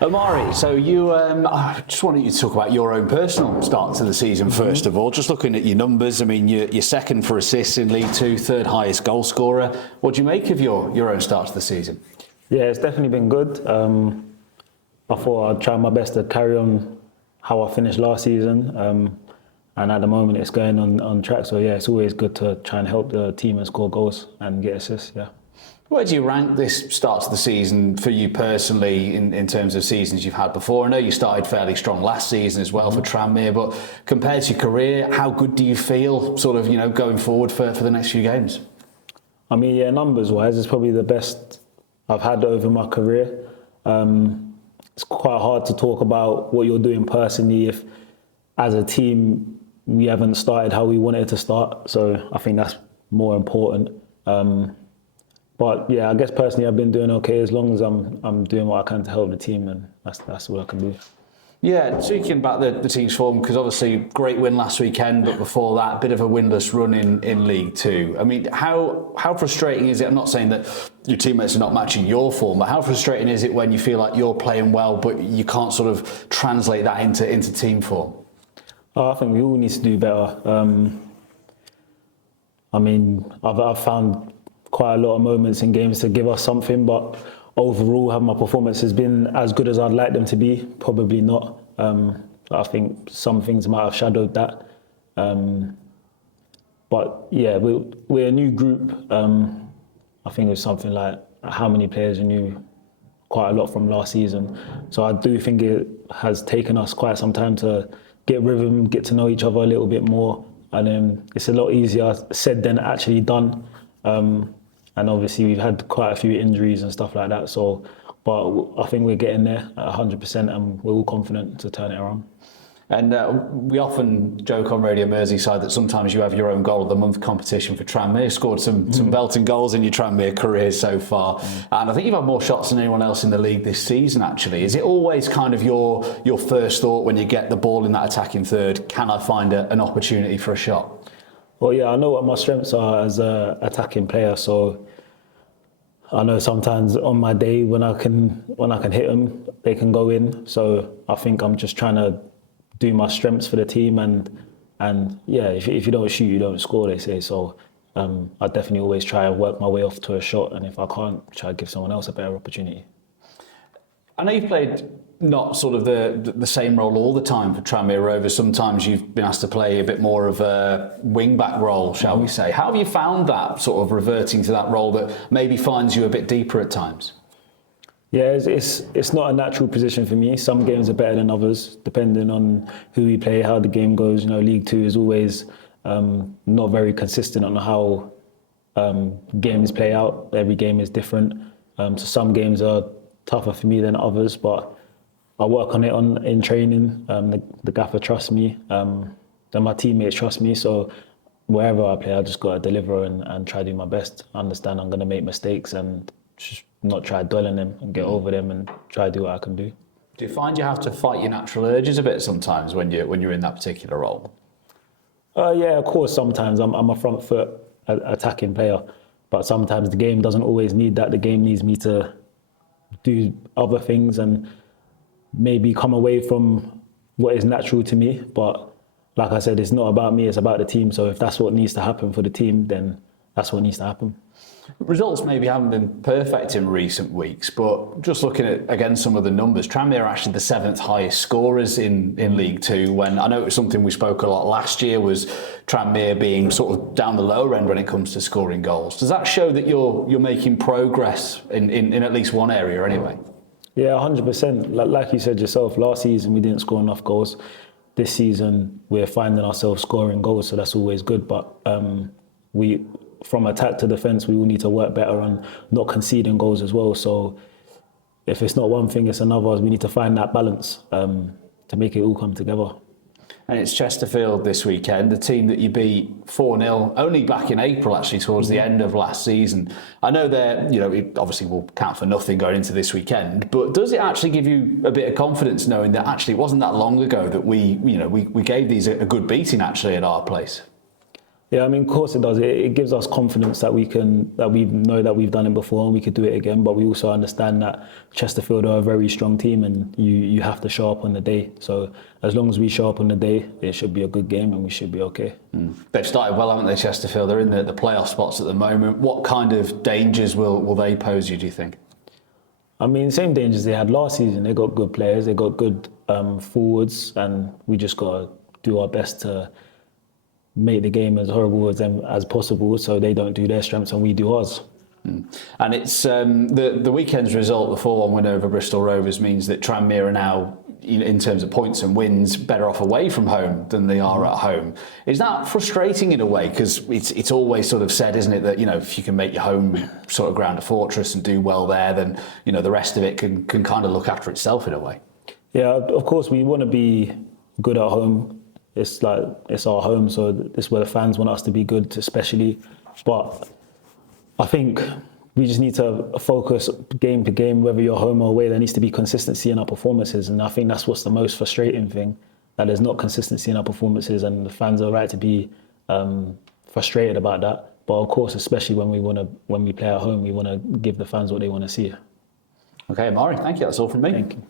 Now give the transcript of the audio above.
Omari, so I just wanted you to talk about your own personal start to the season first of all. Just looking at your numbers, I mean, you're second for assists in League Two, third highest goal scorer. What do you make of your own start to the season? Yeah, it's definitely been good. I thought I'd try my best to carry on how I finished last season, and at the moment it's going on track. So yeah, it's always good to try and help the team and score goals and get assists. Yeah. Where do you rank this start to the season for you personally in terms of seasons you've had before? I know you started fairly strong last season as well for Tranmere, but compared to your career, how good do you feel sort of, going forward for the next few games? I mean, yeah, numbers-wise, it's probably the best I've had over my career. It's quite hard to talk about what you're doing personally if, as a team, we haven't started how we wanted to start. So I think that's more important. But yeah, I guess personally I've been doing okay as long as I'm doing what I can to help the team, and that's what I can do. Yeah, speaking about the team's form, because obviously great win last weekend, but before that, a bit of a winless run in League Two. I mean, how frustrating is it? I'm not saying that your teammates are not matching your form, but how frustrating is it when you feel like you're playing well, but you can't sort of translate that into team form? I think we all need to do better. I mean, I've found quite a lot of moments in games to give us something, but overall, have my performances been as good as I'd like them to be? Probably not. I think some things might have shadowed that. But yeah, we're a new group. I think it was something like how many players you knew, quite a lot from last season. So I do think it has taken us quite some time to get rhythm, get to know each other a little bit more. And it's a lot easier said than actually done. And obviously we've had quite a few injuries and stuff like that. So, but I think we're getting there at 100%, and we're all confident to turn it around. And we often joke on Radio Merseyside that sometimes you have your own goal of the month competition for Tranmere. You scored some belting goals in your Tranmere career so far, and I think you've had more shots than anyone else in the league this season. Actually, is it always kind of your first thought when you get the ball in that attacking third? Can I find an opportunity for a shot? Well, yeah, I know what my strengths are as an attacking player, so I know sometimes on my day when I can hit them, they can go in. So I think I'm just trying to do my strengths for the team, and yeah, if you don't shoot, you don't score, they say. So I definitely always try and work my way off to a shot, and if I can't, try to give someone else a better opportunity. I know you've played not sort of the same role all the time for Tranmere Rovers. Sometimes you've been asked to play a bit more of a wing-back role, shall we say. How have you found that, sort of reverting to that role that maybe finds you a bit deeper at times? Yeah, it's not a natural position for me. Some games are better than others, depending on who we play, how the game goes. League Two is always not very consistent on how games play out. Every game is different. So some games are tougher for me than others, but I work on it in training. The gaffer trusts me, then my teammates trust me. So wherever I play, I just got to deliver and try to do my best. I understand I'm going to make mistakes and just not try to dwell on them and get over them and try to do what I can do. Do you find you have to fight your natural urges a bit sometimes when you're in that particular role? Yeah, of course. Sometimes I'm a front foot attacking player, but sometimes the game doesn't always need that. The game needs me to do other things and maybe come away from what is natural to me. But like I said, it's not about me, it's about the team. So if that's what needs to happen for the team, then that's what needs to happen. Results maybe haven't been perfect in recent weeks, but just looking at, again, some of the numbers, Tranmere are actually the 7th highest scorers in League Two, when I know it was something we spoke a lot last year, was Tranmere being sort of down the lower end when it comes to scoring goals. Does that show that you're making progress in at least one area anyway? Yeah, 100%. Like you said yourself, last season we didn't score enough goals. This season we're finding ourselves scoring goals, so that's always good. But from attack to defence, we all need to work better on not conceding goals as well. So if it's not one thing, it's another. We need to find that balance to make it all come together. And it's Chesterfield this weekend, the team that you beat 4-0 only back in April, actually, towards the end of last season. I know it obviously will count for nothing going into this weekend, but does it actually give you a bit of confidence knowing that actually it wasn't that long ago that we gave these a good beating actually at our place? Yeah, I mean, of course it does. It gives us confidence that we know that we've done it before and we could do it again. But we also understand that Chesterfield are a very strong team, and you have to show up on the day. So as long as we show up on the day, it should be a good game and we should be okay. They've started well, haven't they, Chesterfield? They're in the playoff spots at the moment. What kind of dangers will they pose you, do you think? I mean, same dangers they had last season. They got good players, they got good forwards, and we just got to do our best to make the game as horrible as possible, so they don't do their strengths and we do ours. And it's the weekend's result, the 4-1 win over Bristol Rovers, means that Tranmere are now, in terms of points and wins, better off away from home than they are at home. Is that frustrating in a way? Because it's always sort of said, isn't it, that if you can make your home sort of ground a fortress and do well there, then the rest of it can kind of look after itself in a way. Yeah, of course we want to be good at home. It's our home, so this is where the fans want us to be good, especially. But I think we just need to focus game to game, whether you're home or away. There needs to be consistency in our performances, and I think that's what's the most frustrating thing, that there's not consistency in our performances, and the fans are right to be frustrated about that. But of course, especially when we play at home, we want to give the fans what they want to see. Okay, Omari, thank you. That's all from me. Thank you.